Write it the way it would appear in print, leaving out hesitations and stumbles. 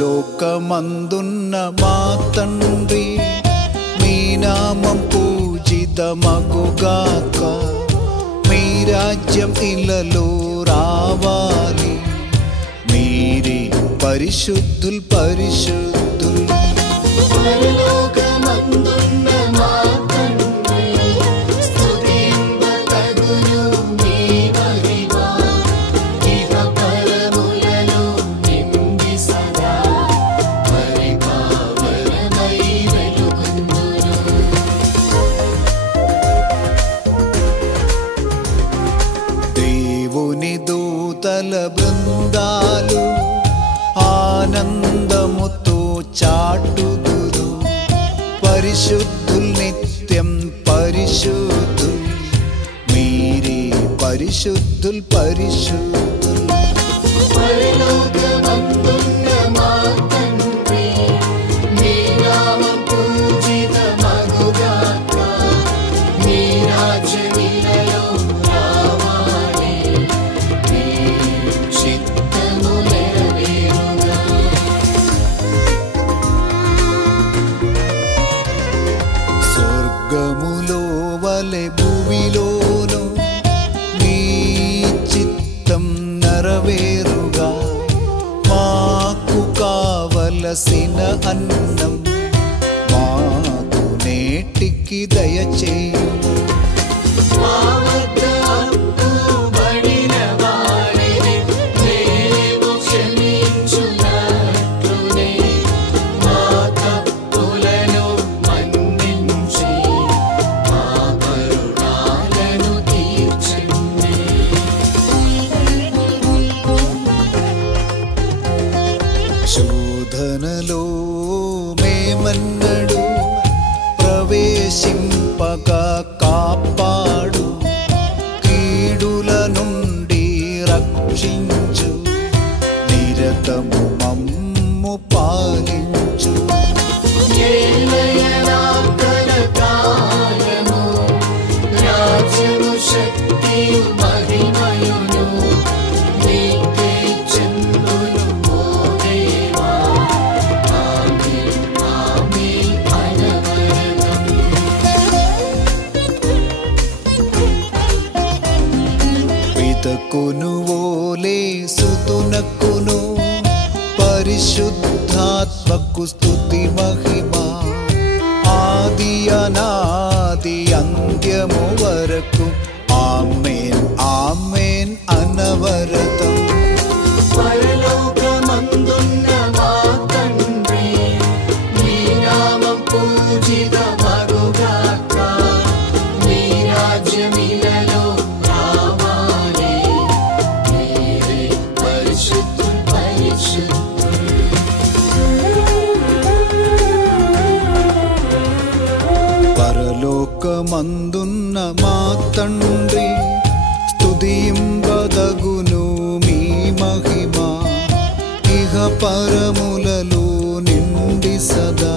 పరలోకమందున్న మా తండ్రి, మీ నామం పూజితమగుగాక, మీ రాజ్యం ఇలలో రావాలి, మీరే పరిశుద్ధుల్ పరిశుద్ధుల్. పరలోకమందున్న మా తండ్రి, స్తుతింపతగును మీ మహిమ, ఇహ పరములలో నిండి సదా పరిపావనమై వెలుగొందును. దేవుని దూతల బృందాలు ఆనందముతో చాటుదురు, పరిశుద్ధుల్ నిత్యం పరిశుద్ధుల్, మీరే పరిశుద్ధుల్ పరిశుద్ధుల్. పరలోకమందున్న మా తండ్రి, మీ నామం పూజితమగుగాక, మీ రాజ్యమిలలో రావాలి, మీ చిత్తము నెరవేరుగా. స్వర్గములో వలె భూమిలోను నీ చిత్తం నెరవేరుగా, మాకు కావలసిన అన్నం మాకు నేటికి దయచేయుము, మా వద్ద అప్పుబడిన వారిని మేము క్షమించున్నట్లునే మా తప్పులను మన్నించి మా కరుణాలను తీర్చండి. శోధనలో మేమన్నడు ప్రవేశింపక కాపాడు, కీడుల నుండి రక్షించు, నిరతము మమ్ము పాలించు. ఏలయనాకరకాయము, రాజ్యము శక్తియు మహిమయును నీకే చెందును ఓ దేవా. ఆమేన్ ఆమేన్ అనవరతం. పితకును ఓలే సుతునకును పరిశుద్ధాత్మకు స్తుతి మహిమ, ఆది అనాది అంత్యము వరకు ఆమేన్ ఆమేన్ అనవరతం. పరలోకమందున్న మా తండ్రి, మీ నామం పూజితమగుగాక, మీ రాజ్యమిలలో రావాలి, మీరే పరిశుద్ధుల్ పరిశుద్ధుల్. పరలోకమందున్న మా తండ్రి, స్తుతింపదగును మీ మహిమ, ఇహ పరములలో నిండి సదా